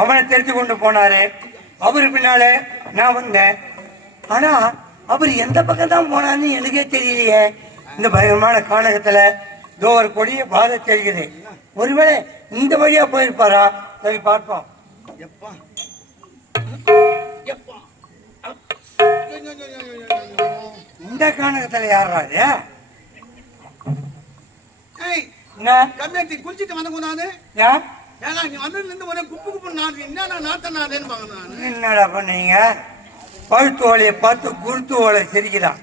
அவனை தெரிஞ்சு கொண்டு போனாரு. அவரு பின்னாலே நான் வந்தேன். ஆனா அவர் எந்த பக்கம் தான் போனான்னு எனக்கே தெரியலையே. இந்த பயங்கரமான கானகத்துல இதோ ஒரு கொடிய பாதை தெரியுது. ஒருவேளை இந்த வழியா போயிருப்பாரா? சரி பார்ப்போம். இந்த கானகத்துல யாராது? குளிச்சுட்டு வந்த என்னடா பண்ணீங்க? பழுத்து ஓலையை பார்த்து குருத்து ஓலை சிரிக்கிறான்.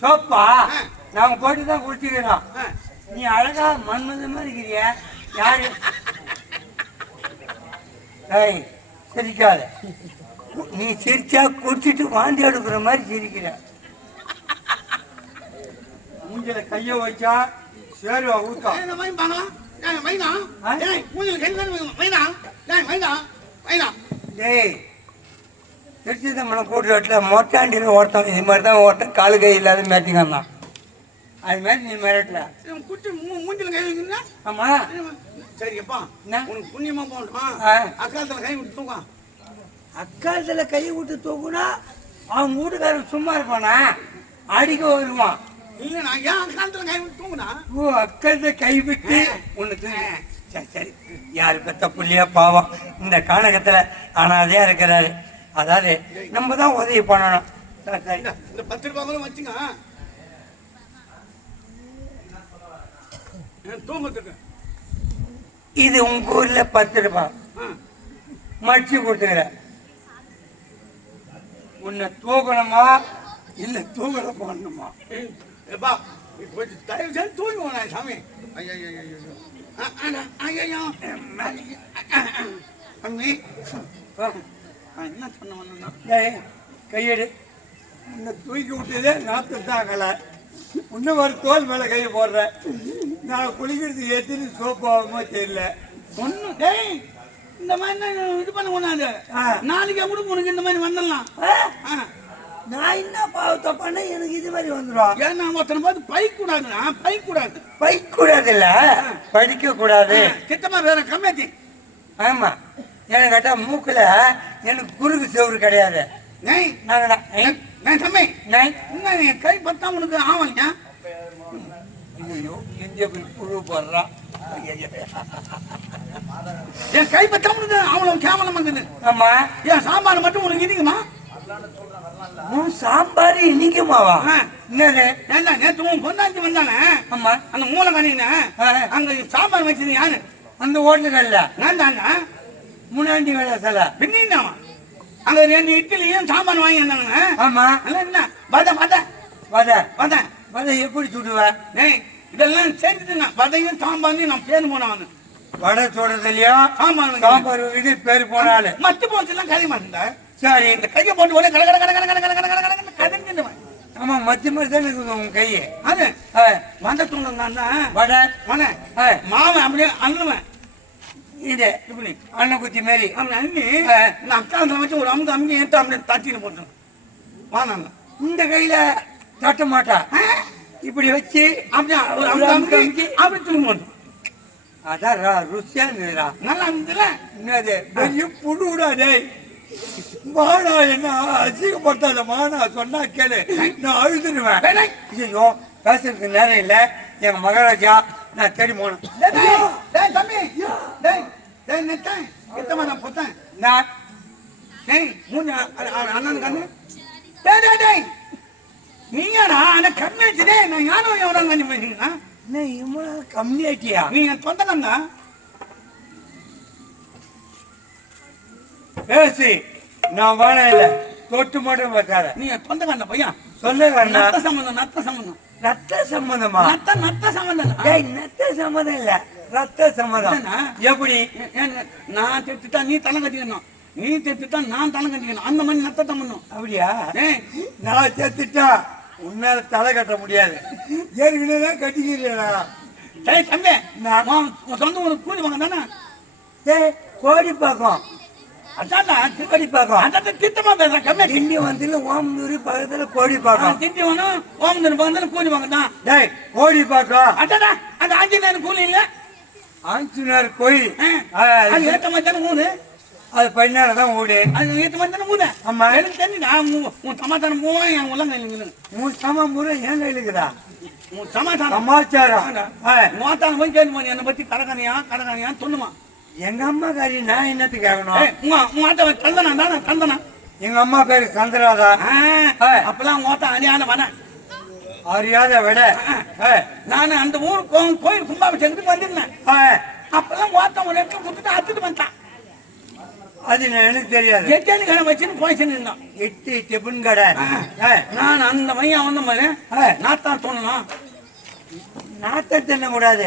சோப்பா நாங்க போட்டு தான் குளிச்சுக்கிறோம். நீ அழகா மண்மது மாதிரி இருக்கிறிய. யாரு? சிரிக்காத. நீ சிரிச்சா குடிச்சிட்டு வாந்தி எடுக்கிற மாதிரி சிரிக்கிற. மூஞ்சில கைய வச்சா சேருவா ஊத்தா. திருச்சி தம்மனை கூட்டு மொட்டாண்டியில் ஒருத்தன் இது மாதிரி தான் ஒருத்தன் காலு கை இல்லாத மேட்டிங்க தான். அது மாதிரி நீ மிரட்டல மூஞ்சில கை வைக்கணும். ஆமா சரிப்பா, உனக்கு புண்ணியமா போகணுமா? அக்காலத்துல கை விட்டு தூங்க. அக்காலத்துல கை விட்டு தூக்குனா அவன் வீட்டுக்காரன் சும்மா இருப்பானா? அடிக்க வருவான். இல்ல நான் ஏன் அக்காலத்துல கை விட்டு தூங்குனா? ஓ, அக்காலத்துல கை விட்டு உனக்கு சரி சரி. யாரு பெத்த புள்ளியா பாவம் இந்த கானகத்துல அனாதையா இருக்கிறாரு. அதாவது நம்ம தான் உதவி பண்ணணும். சரி இந்த 10 ரூபாய் வச்சுங்க தூங்கத்துக்கு. இது உங்க ஊர்ல 10 ரூபாய் மடிச்சு கொடுத்துக்கிற. உன்னை தூக்கணுமா இல்ல தூக்கல போடணுமா? கொஞ்சம் தயவு செய்து தூங்குவோம் சாமி. என்ன சொன்ன கையெடு. உன்னை தூக்கி விட்டதே நாத்து தாங்கல. இன்னும் ஒரு தோல் மேல கையை போடுற. நான் குளிக்கிறதுக்கு எத்தனை சோப்பு ஆகுமோ தெரியல. ஒன்னும் இந்த மாதிரி இது பண்ண கூடாது. நாளைக்கு கூட உனக்கு இந்த மாதிரி வந்துடலாம். நான் என்ன பாவத்தை பண்ண எனக்கு இது மாதிரி வந்துடும். ஏன்னா ஒருத்தனை பார்த்து பைக் கூடாதுண்ணா. பைக் கூடாது. பைக் கூடாது இல்ல, படிக்க கூடாது. திட்டமா வேற கம்மியாத்தி. ஆமா, எனக்கு கேட்டா மூக்குல எனக்கு குறுக்கு செவரு கிடையாது. தம்பி கை பத்தா உனக்கு ஆவங்க. ஐயோ, இந்திய புழு போடுறான். என் கை பத்தா உனக்கு அவ்வளவு கேவலம் வந்தது. ஆமா, என் சாம்பார் மட்டும் உனக்கு இனிக்குமா? சாம்பார் இனிக்குமாவா? என்னது? ஏண்டா நேற்று உன் பொண்டாச்சி வந்தானே. ஆமா, அந்த மூளை கணின அங்க சாம்பார் வச்சது யாரு? அந்த ஓட்டுகள்ல நான் தாங்க. முன்னாடி வேலை சில பின்னாமா அங்க 2 இட்லியும் சாம்பார் வாங்கி இருந்தாங்க. ஆமா, என்ன வத வத வத வத வத எப்படி சுடுவேன்? இதெல்லாம் சேர்த்துங்க. வதையும் சாம்பாரையும் நான் பேர் போனவனு. வடை சுடுறது இல்லையா? சாம்பார் சாம்பார் இது பேர் போனாலும் மத்து போச்சுலாம் கறி மாட்டேன். சரி, இந்த கையை போட்டு உடனே கட கட கட கட கட கட கட கட கதஞ்சிடுவேன். ஆமா, மத்தி மாதிரி தான் இருக்குது உங்க கையை. அது வந்த தூங்க வடை வடை மாவன் அப்படியே அண்ணுவேன். இது இப்படி அண்ணன் குத்தி மாரி அப்படி அண்ணி நான் அக்காலத்தில் வச்சு ஒரு அமுக்கு அமுக்கி ஏற்று அப்படியே தட்டின்னு போட்டேன். வாங்க இந்த கையில தட்ட மாட்டா. இப்படி வச்சு அப்படியே ஒரு அமுக்கு அமுக்கி அப்படி தூங்க போட்டோம். அதான் ருசியா இருந்ததுடா. நல்லா இருந்ததுல. என்னது பெரிய புழு விடாதே. மானா என்ன அசிங்கப்பட்டாத மானா சொன்னா கேளு, நான் அழுதுடுவேன். ஐயோ, பேசுறதுக்கு நேரம் இல்லை. எங்க மகாராஜா நான் தேடி போனேன். தம்பி எத்தமா நான் போத்தேன். நான் மூணு அண்ணன் கண்ணு நீங்கடா ஆனா கம்மி ஆச்சுதே. நான் யாரும் எவ்வளோ கண்ணி போயிட்டீங்கன்னா இவ்வளோ கம்மி ஆயிட்டியா? நீங்க சொந்த கண்ணா பேசி நான் வேணாம் இல்லை, தொட்டு மட்டும் பார்த்தார. நீங்க சொந்த கண்ண பையன் சொல்ல நத்த சம்பந்தம். நத்த சம்பந்தம். ரத்த சம்பந்தமா? நத்த சம்பந்தம். நத்த சம்பந்தம் இல்ல, ரத்த சம்பந்தம். எப்படி? நான் செத்துட்டா நீ தலை கட்டிக்கணும், நீ செத்துட்டா நான் தலை கட்டிக்கணும். அந்த மாதிரி நத்த சம்பந்தம். அப்படியா? நான் செத்துட்டா உன்னால தலை கட்ட முடியாது. ஏற்கனவே கட்டிக்கிறீங்களா? தம்பி நான் சொந்த ஊருக்கு கூலி வாங்க தானே. கோடி பாக்கம் அதான்டா கோடி பாக்கம். அதான் திட்டமா பேசுறேன் கம்மியா. திண்டிவனத்துல ஓமந்தூர் பக்கத்துல கோடி பாக்கம். திண்டிவனம் ஓமந்தூர் பக்கத்துல கூலி பாக்கம் தான். டேய் கோடி பாக்கம். அதான்டா அந்த ஆஞ்சநேயர் கூலி இல்ல. ஆஞ்சநேயர் கோயில். அது ஏத்த மாதிரி மூணு. அது பதினாறு தான் ஓடு. அது ஏத்த மாதிரி மூணு. ஆமா. எனக்கு தெரிஞ்சு நான் உன் சமாதானம் போவா என் உள்ள கையில. உன் சமாமுறை ஏன் கையிலுக்குதா? உன் சமாதானம் சமாச்சாரம். மோத்தான போய் கேள்வி என்னை பத்தி கடற்கரையான்னு சொல்லுமா. எங்க அம்மா காரி நான் என்னத்துக்கு கேட்கணும்? உங்க கந்தனா தானே கந்தனா. எங்க அம்மா பேரு சந்திராதா. அப்பெல்லாம் மோத்தா அறியாத வர அறியாத விட நான் அந்த ஊர் கோயில் கும்பாபிஷேகத்துக்கு வந்திருந்தேன். அப்பெல்லாம் மோத்தம் ஒரு இடத்துல கொடுத்துட்டு அத்துட்டு வந்தான். அது எனக்கு தெரியாது. எட்டேனு கடை வச்சுன்னு போய் செஞ்சிருந்தான். 8 டிபன் கடை. நான் அந்த மையம் வந்த மாதிரி நாத்தான் தோணலாம். நாத்த தின்ன கூடாது,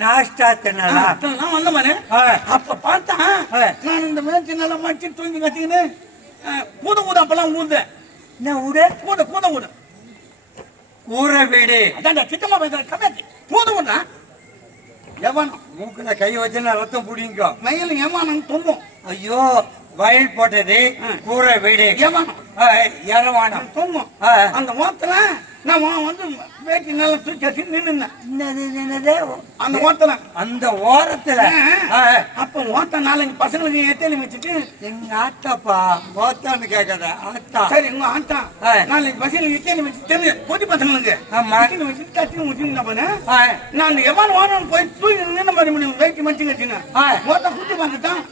நாஷ்டா தின்னலாம் வந்த மாதிரி. அப்ப பார்த்தா நான் இந்த மேய்ச்சி நல்லா மடிச்சு தூங்கி கட்டிக்கின்னு ஊத அப்பெல்லாம் ஊந்தேன். என்ன ஊடு? கூத ஊடு கூரை வீடு. அதான் திட்டமா பேசுறேன் கம்மியாச்சு. ஊதா எவனம் மூக்குல கை வச்சுன்னா ரத்தம் பிடிங்கோ. மயில் ஏமானம் தொங்கும். ஐயோ வயல் போட்டது கூரை வீடு. ஏமானம் இரவானம் தொங்கும். அந்த ஓத்துல நான் வந்து வேட்டி நல்லா தூக்கி வச்சு நின்னுந்தேன். அந்த ஓத்துல அந்த ஓரத்துல அப்ப ஓத்த 4-5 பசங்களுக்கு எத்தனை வச்சுட்டு எங்க ஆத்தாப்பா ஓத்தான்னு கேட்காத ஆத்தா. சரி உங்க ஆத்தா 4-5 பசங்களுக்கு எத்தனை வச்சு தெரியும் பொடி பசங்களுக்கு வச்சு கட்டி வச்சுருந்தா நான் எவ்வளவு வாங்கணும் போய் தூக்கி நின்று மாதிரி முடியும் வேட்டி மச்சு கட்டினா ஓத்த குட்டி பார்த்துட்டான்.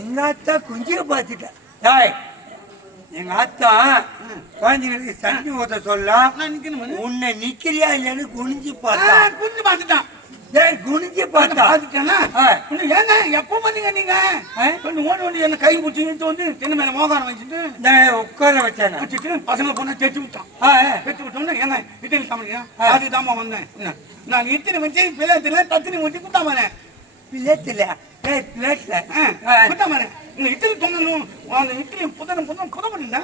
எங்க ஆத்தா குஞ்சிய பார்த்துட்டா. எங்க ஆத்தா குழந்தைங்களுக்கு தண்ணி ஊத்த சொல்லலாம். உன்னை நிக்கிறியா இல்லன்னு குனிஞ்சு பார்த்தா. குஞ்சு பார்த்துட்டான். குனிஞ்சு பார்த்தா பார்த்துட்டானா ஏங்க எப்போ வந்தீங்க நீங்க? ஓடி என்ன கை பிடிச்சி வந்து தென்னை மேல மோகாரம் வச்சுட்டு உட்கார வச்சேன். வச்சுட்டு பசங்களை பொண்ணை தைச்சு விட்டான். தைச்சு விட்டோம்னா என்ன இட்லி சமைக்க அதுதாம்மா வந்தேன். நான் இத்தனை வச்சு பிள்ளைத்துல தத்தினி ஊற்றி குட்டாமறேன். பிள்ளைத்துல பிளேட்ல குட்டாமறேன். இந்த இட்லி தொங்கணும் அந்த இட்லி புத பண்ணிட்டா.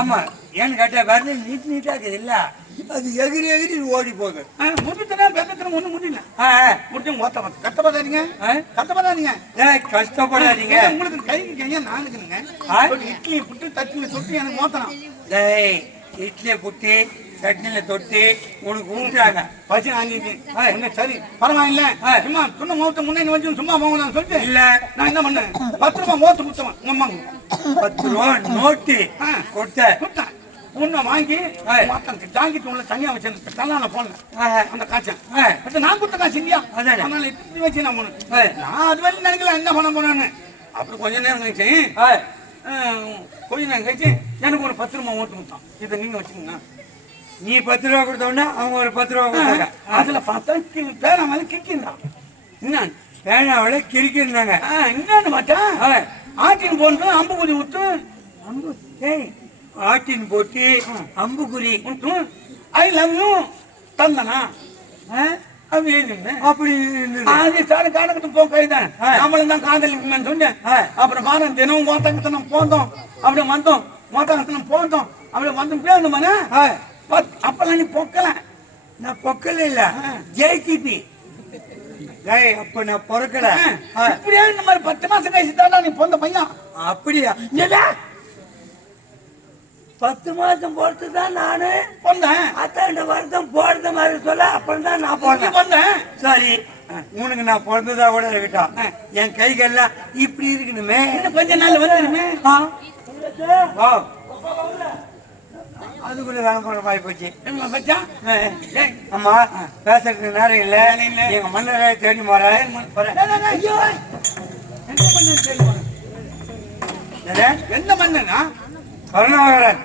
ஆமா ஏன்னு கேட்டா வரல நீட்டா இருக்குது இல்ல, அது எகிரி எகிரி ஓடி போகுது. முடிச்சுனா பெத்தத்துல ஒண்ணு முடியல. முடிச்சு மொத்த கஷ்டப்படாதீங்க கஷ்டப்படாதீங்க கஷ்டப்படாதீங்க. உங்களுக்கு கைக்கு கையா நானுக்குங்க இட்லி புட்டு தட்டில சுட்டு எனக்கு மோத்தலாம். இட்லியை புட்டி சட்னியில தொட்டி உனக்கு ஊட்டுறாங்க. பசி ஆங்கிட்டு சரி பரவாயில்ல சும்மா சொன்ன மோத்த முன்னே வச்சு சும்மா போகலாம் சொல்லிட்டு இல்ல நான் என்ன பண்ணேன் 10 ரூபாய் மோத்து குடுத்தவன் உங்க அம்மாங்க 10 ரூபா நோட்டு கொடுத்தேன். உன்னை வாங்கி ஜாங்கிட்டு உள்ள தனியா வச்சு தலான போனேன் அந்த காய்ச்சல் நான் கொடுத்த காசு இல்லையா அதனால இப்படி வச்சு நான் போனேன். நான் அது வரைக்கும் நினைக்கல என்ன பண்ண போனேன்னு. அப்புறம் கொஞ்ச நேரம் கழிச்சு கொஞ்ச நேரம் கழிச்சு எனக்கு ஒரு 10 ரூபாய் ஓட்டு கொடுத்தான். இதை நீங்க வச்சுக்கோங்க. நீ 10 ரூபா கொடுத்தோன்னா அவங்க ஒரு 10 ரூபா கொடுத்தாங்க. அதுல பார்த்தா பேனா மேல கிரிக்கின்றான். என்ன பேனாவில கிரிக்கிருந்தாங்க. என்னன்னு பார்த்தா ஆட்டின் போன்று அம்புக்குறி விட்டு ஆட்டின் போட்டு அம்புக்குறி விட்டு ஐ லவ் யூ தந்தனா அப்படி எழுதிருந்தேன். அப்படி அது சாரு காலக்கட்டு போ கைதான் நம்மளும் தான் காதலிக்குன்னு சொன்னேன். அப்புறம் பாருங்க தினமும் மோத்தகத்தை நம்ம போந்தோம் அப்படியே வந்தோம் மோத்தகத்தை நம்ம போந்தோம் அப்படியே வந்து பேருந்தோம்னா அப்பெல்லாம் நீ பொக்கல. நான் பொக்கல இல்ல ஜேசிபி. அப்ப நான் பொறுக்கல. இப்படியே இந்த மாதிரி 10 மாசம் கழிச்சு தான் நீ பொந்த பையன். அப்படியா 10 மாசம் பொறுத்துதான் நானு பொந்தேன். அத்தாண்ட வருத்தம் போடுற மாதிரி சொல்ல அப்புறம் தான் நான் பொந்தேன். சரி உனக்கு நான் பிறந்ததா கூட இருக்கட்டும். என் கைகள்லாம் இப்படி இருக்கணுமே கொஞ்ச நாள் வந்துருமே. அதுக்குள்ள வேலை போன வாய் போச்சு. அம்மா பேசுறதுக்கு நேரம் இல்ல. எங்க மன்னரை தேடி போறேன். எந்த மன்னனா? கருணாகரன்.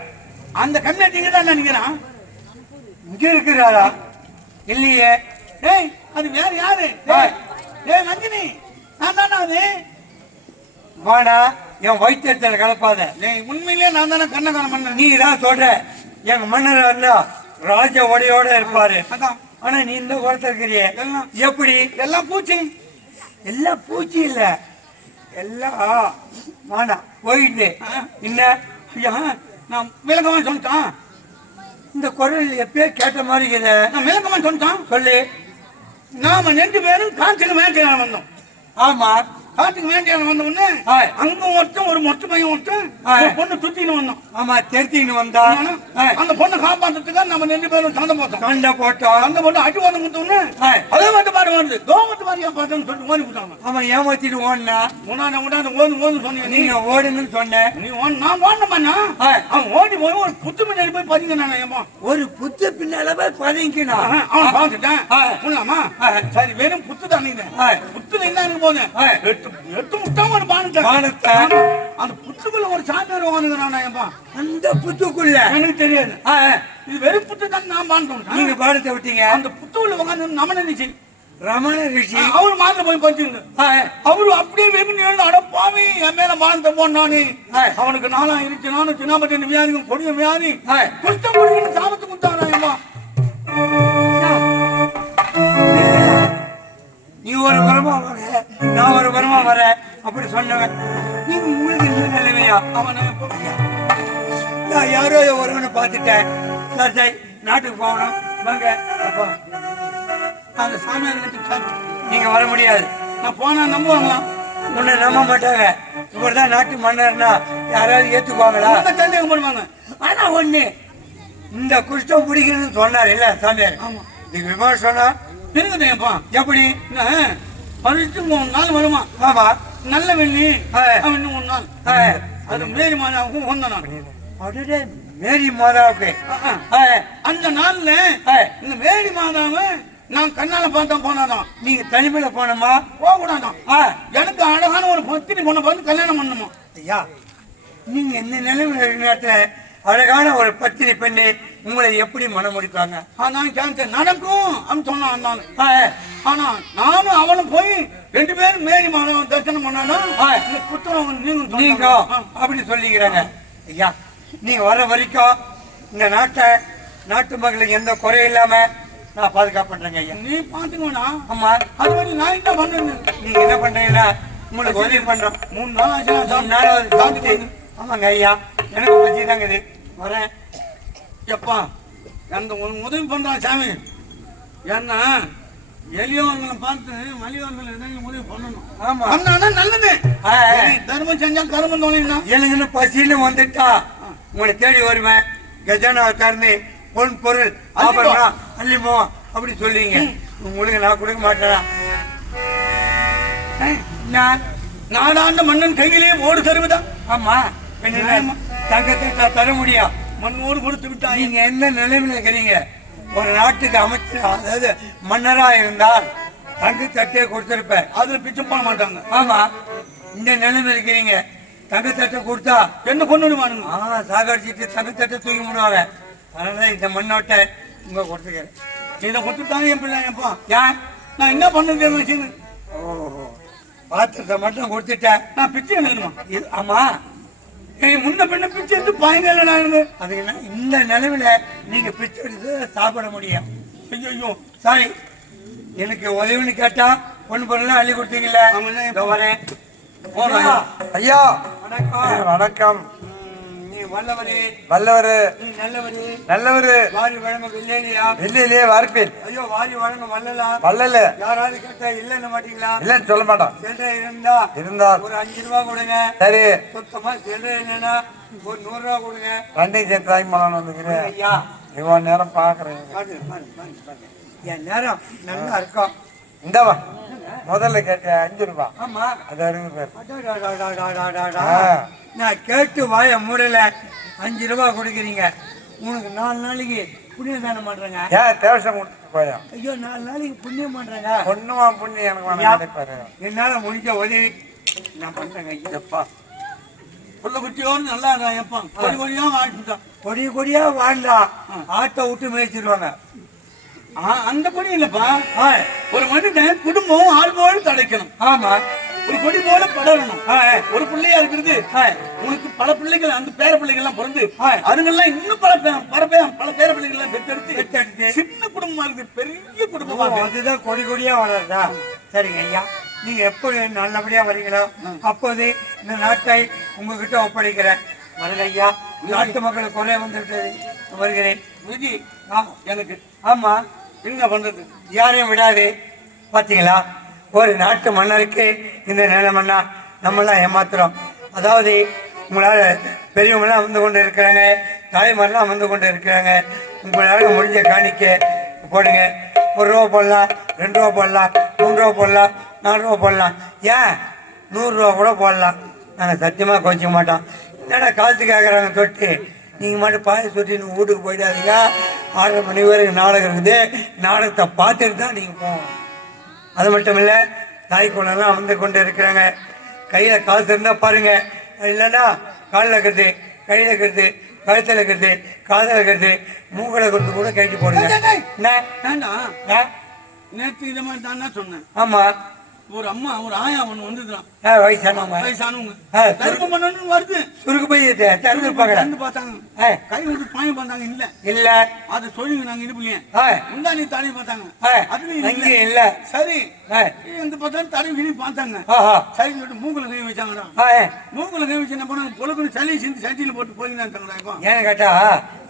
அந்த கண்ணாட்டிங்க தான் நினைக்கிறான். இங்க இருக்கிறாரா? இல்லையே. டேய் அது வேற யாரு? டேய் மஞ்சினி நான் தானே அது. வாடா என் வைத்தியத்தில் கலப்பாத. உண்மையிலே நான் தானே கண்ணகார மன்னன். நீ தான் சொல்ற எங்க மன்னர் வந்தா ராஜ உடையோட இருப்பாரு. ஆனா நீ இந்த குளத்துல இருக்கிறிய எப்படி? எல்லாம் பூச்சி. எல்லாம் பூச்சி இல்ல எல்லாம் வாடா போயிட்டு என்ன நான் விளக்கமா சொல்லிட்டான். இந்த குரல் எப்பயோ கேட்ட மாதிரி இருக்குது. நான் விளக்கமா சொல்லிட்டான். சொல்லு. நாம 2 பேரும் காய்ச்சல் வேட்டையாட வந்தோம். ஆமா காட்டுக்கு வேண்டியான வந்த உடனே அங்க ஒருத்தன் ஒரு மொட்டை பையன் ஒருத்தன் ஒரு பொண்ணு சுத்தின்னு வந்தோம். ஆமா தெரித்தின்னு வந்தா அந்த பொண்ணை காப்பாத்துறதுக்காக நம்ம 2 பேரும் சண்டை போட்டோம். அந்த பொண்ணு அடி ஓட முட்டோன்னு அதே மட்டும் பாடு வருது தோமத்து மாதிரியா பார்த்தோன்னு சொல்லிட்டு ஓடி போட்டாங்க. அவன் ஏமாத்திட்டு ஓடுனா உடான ஓடு சொன்னீங்க. நீங்க ஓடுன்னு சொன்னேன். நீ நான் ஓடணுமாண்ணா அவன் ஓடி போய் ஒரு புத்து பின்னாடி போய் பதிங்க. ஏமா ஒரு புத்து பின்னால போய் பதிங்கண்ணா அவன் பார்த்துட்டேன். புண்ணாமா சரி வெறும் புத்து தானே புத்துல என்ன இருக்கு போது எட்டு முட்டாம ஒரு பானத்தை அந்த புத்துக்குள்ள ஒரு சாமியார் உட்காந்துக்கிறான். அந்த புத்துக்குள்ள எனக்கு தெரியாது. இது வெறும் புத்து தான் நான் பாண்டோம். நீங்க பானத்தை விட்டீங்க. அந்த புத்துக்குள்ள உட்காந்து நமன ரிஷி ரமண ரிஷி அவரு மாதிரி போய் பச்சுங்க. அவரு அப்படியே வெகு அடப்பாவி என் மேல பானத்தை போனானு அவனுக்கு நானா இருச்சு. நானும் சின்னாபட்டி வியாதிக்கும் கொடிய வியாதி குஷ்டம் கொடிய சாபத்து கொடுத்தாராயம்மா. நீ ஒரு பரமா வர நான் ஒரு பரமா வர அப்படி சொன்னவன். நீங்க உங்களுக்கு என்ன நிலைமையா? அவனை நான் யாரோ ஒருவனை பார்த்துட்டேன். சரி நாட்டுக்கு போகணும் வாங்க. அப்பா அந்த சாமியார் நீங்க வர முடியாது. நான் போனா நம்புவாங்களா? உன்னை நம்ப மாட்டாங்க. இவர்தான் நாட்டு மன்னர்னா யாராவது ஏத்துக்குவாங்களா? சந்தேகம் பண்ணுவாங்க. ஆனா ஒண்ணு இந்த குஷ்டம் பிடிக்கிறதுன்னு சொன்னார் இல்ல சாமியார். ஆமா நீங்க விமர்சனா இருக்குதுப்பா. எப்படி 3 நாள் வருமா? ஆமா நல்ல வெள்ளி அவன் 3 நாள் அது மேரி மாதாவுக்கும் வந்தான். மேரி மாதாவுக்கு அந்த நாள்ல இந்த மேரி மாதாவை நான் கண்ணால பார்த்தா போனாதான். நீங்க தனிமையில போனோமா? போக கூடாதான். எனக்கு அழகான ஒரு பத்தினி பொண்ணை பார்த்து கல்யாணம் பண்ணணுமா? ஐயா நீங்க இந்த நிலைமையில அழகான ஒரு பத்தினி பெண்ணு உங்களை எப்படி மனம் முடிப்பாங்க? நான் கேட்டேன் நடக்கும் அப்படின்னு சொன்னான். ஆனா நானும் அவனும் போய் 2 பேரும் மேரி மாதம் தரிசனம் பண்ணாலும் நீங்க அப்படி சொல்லிக்கிறாங்க. ஐயா நீங்க வர வரைக்கும் இந்த நாட்டு மக்களுக்கு எந்த குறையும் இல்லாம நான் பாதுகாப்பு பண்றேங்க ஐயா. நீ பாத்துக்கோனா? ஆமா அது மாதிரி நான் என்ன பண்றேன்? நீங்க என்ன பண்றீங்கன்னா உங்களுக்கு உதவி பண்றோம். 3 நாள் ஆச்சு. 3 நாள் ஆமாங்க ஐயா எனக்கு பற்றி தாங்க இது வரேன். எப்பா அந்த உதவி பண்றான் சாமி. ஏன்னா எளியவர்களை பார்த்து வலியவர்கள் உதவி பண்ணணும். ஆமா பண்ணா நல்லது. தர்மம் செஞ்சா கருமம் தோணினா எனக்குன்னு பசின்னு வந்துட்டா உங்களை தேடி வருவேன். கஜானா திறந்து பொன் பொருள் ஆபரணம் அள்ளிமோ அப்படி சொல்லுவீங்க. உங்களுக்கு நான் கொடுக்க மாட்டேன். நாடாண்ட மன்னன் கையிலேயே ஓடு தருவதான். ஆமா தங்கத்தை தர முடியும். மண்ணோடு கொடுத்து விட்டா நீங்க என்ன நிலைமையில இருக்கிறீங்க? ஒரு நாட்டுக்கு அமைச்சர் அதாவது மன்னரா இருந்தால் தங்க தட்டையை கொடுத்திருப்பேன். அதுல பிச்சை போட மாட்டாங்க. ஆமா இந்த நிலைமை இருக்கிறீங்க. தங்க தட்டை கொடுத்தா என்ன கொண்டு விடுவானுங்க. சாகடிச்சிட்டு தங்க தட்டை தூக்கி விடுவாங்க. அதனால இந்த மண்ணோட்டை உங்க கொடுத்துக்கிறேன். இதை கொடுத்துட்டாங்க என் பிள்ளை. எப்பா ஏன் நான் என்ன பண்ணுறது? ஓஹோ பாத்திரத்தை மட்டும் கொடுத்துட்டேன். நான் பிச்சை எடுக்கணுமா? ஆமா முன்ன பின்ன பிச்சை எடுத்து பாயங்க. அதுக்கு இந்த நிலைமையில நீங்க பிச்சை எடுத்து சாப்பிட முடியும். ஐயோ சாரி எனக்கு உதவின்னு கேட்டா பொண்ணு பொருள் அள்ளி கொடுத்தீங்கல்ல வரேன். ஐயா வணக்கம். வணக்கம். நீ வல்லவரு வல்லவரு நீ நல்லவரு நல்லவரு வாரி வழங்க இல்லையா? இல்லையிலே வார்ப்பேன். ஐயோ வாரி வழங்க வல்லலா? வல்லல. யாராவது கேட்டா இல்லன்னு மாட்டீங்களா? இல்லன்னு சொல்ல மாட்டான். சில்லறை இருந்தா ஒரு 5 ரூபா கொடுங்க. சரி சுத்தமா சில்லறை இல்லைன்னா ஒரு 100 ரூபா கொடுங்க. 2 சேர்த்து வாங்கி போனான்னு வந்துக்கிறேன். ஐயா இவ்வளோ நேரம் பாக்குறேன். என் நேரம் நல்லா இருக்கும். இந்தவா முதல்ல கேட்ட 5 ரூபா. ஆமா அது 60 பேர். நான் கேட்டு வாய மூடல 5 ரூபா கொடுக்குறீங்க. உனக்கு 4 நாளைக்கு புண்ணியம் தானம் பண்றேங்க. ஏன் தேவசம் கொடுத்துட்டு போயா? ஐயோ 4 நாளைக்கு புண்ணியம் பண்றேங்க. பொண்ணுமா புண்ணியம் எனக்கு வேணாம். என்னால முடிஞ்ச உதவி நான் பண்றேங்க. ஐயப்பா புள்ள குட்டியோடு நல்லா இருக்கான். எப்பா கொடி கொடியா வாழ்ந்துட்டான். கொடியா வாழ்ந்தா ஆட்டை விட்டு மேய்ச்சிருவாங்க. அந்த கொடி இல்லப்பா. ஒரு மனிதன் குடும்பம் ஆள்வோடு தடைக்கணும். ஆமா ஒரு கொடி போல படரணும். ஒரு பிள்ளையா இருக்கிறது உனக்கு பல பிள்ளைகள் அந்த பேர பிள்ளைகள் எல்லாம் பிறந்து அதுங்கெல்லாம் இன்னும் பல பேர பிள்ளைகள் எல்லாம் பெற்றெடுத்து சின்ன குடும்பமா இருக்கு பெரிய குடும்பமா. அதுதான் கொடியா வளருதா? சரிங்க ஐயா நீங்க எப்படி நல்லபடியா வரீங்களோ அப்போது இந்த நாட்டை உங்ககிட்ட ஒப்படைக்கிறேன். வருங்க ஐயா. நாட்டு மக்களுக்கு குறை வந்து விட்டது. வருகிறேன். விதி எனக்கு. ஆமா என்ன பண்றது? யாரையும் விடாது. பாத்தீங்களா ஒரு நாட்டு மன்னருக்கு இந்த நிலைமைன்னா நம்மளாம் ஏமாத்துறோம். அதாவது உங்களால் பெரியவங்களாம் வந்து கொண்டு இருக்கிறாங்க, தாய்மாரெலாம் வந்து கொண்டு இருக்கிறாங்க. உங்களால் முடிஞ்ச காணிக்க போடுங்க. 1 ரூபா போடலாம், 2 ரூபா போடலாம், 3 ரூபா போடலாம், 4 ரூபா போடலாம், ஏன் 100 ரூபா கூட போடலாம். நாங்கள் சத்தியமாக கோச்சிக்க மாட்டோம். என்னடா காசு கேட்குறாங்க தொட்டு, நீங்கள் மட்டும் பாய சுற்றின்னு வீட்டுக்கு போயிடாதீங்க. 6:30 மணி வரைக்கும் நாடகம் இருக்குது, நாடகத்தை பார்த்துட்டு தான் நீங்கள் போகணும். அது மட்டும் இல்லை, தாய் குழந்தைலாம் வந்து கொண்டு இருக்கிறாங்க. கையில் காசு இருந்தால் பாருங்க, இல்லைன்னா காலில் இருக்கிறது, கையில் இருக்கிறது, கழுத்தில் இருக்கிறது, காதில் இருக்கிறது, மூக்கில் இருக்கிறது கூட கைட்டு போடுங்க. என்ன நேற்று இதை மாதிரி தான் சொன்னேன். ஆமாம், ஒரு அம்மா ஒரு ஆயா ஒண்ணு வந்துதான், வயசானவங்க தர்மம் பண்ணணும்னு வருது. சுருக்கு போய் திறந்துருப்பாங்க. வந்து பார்த்தாங்க, கை விட்டு பாயம் பார்த்தாங்க, இல்ல இல்ல அது சொல்லுங்க. நாங்க இடுப்புலையே முந்தானி தடவி பார்த்தாங்க, அதுவும் இல்ல. சரி எந்த பார்த்தாலும் தடவி பார்த்தாங்க. சரி சொல்லிட்டு மூக்குல கை வச்சாங்கடா. மூக்குல கை வச்சு என்ன பண்ணாங்க, பொழுது சளி சிந்தி சட்டியில போட்டு போயிங்கன்னா ஏன்னு கேட்டா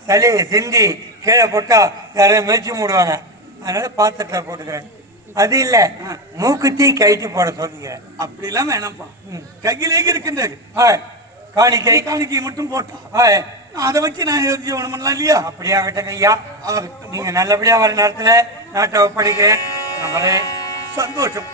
சளி சிந்தி கீழே போட்டா யாரையும் முயற்சி மூடுவாங்க. அதனால பாத்திரத்தை போட்டுக்கிறேன். அது இல்ல, மூக்குத்தி கைட்டு போட சொல்லுங்க. அப்படி இல்லாம என்னப்பா கையிலேயே இருக்கின்றது காணிக்கை காணிக்கை மட்டும் போட்டா அதை வச்சு நான் ஜீவனம் பண்ணலாம் இல்லையா? அப்படியாகட்டும் ஐயா, நீங்க நல்லபடியா வர நேரத்துல நாட்டை ஒப்படைக்கிறேன். சந்தோஷம்.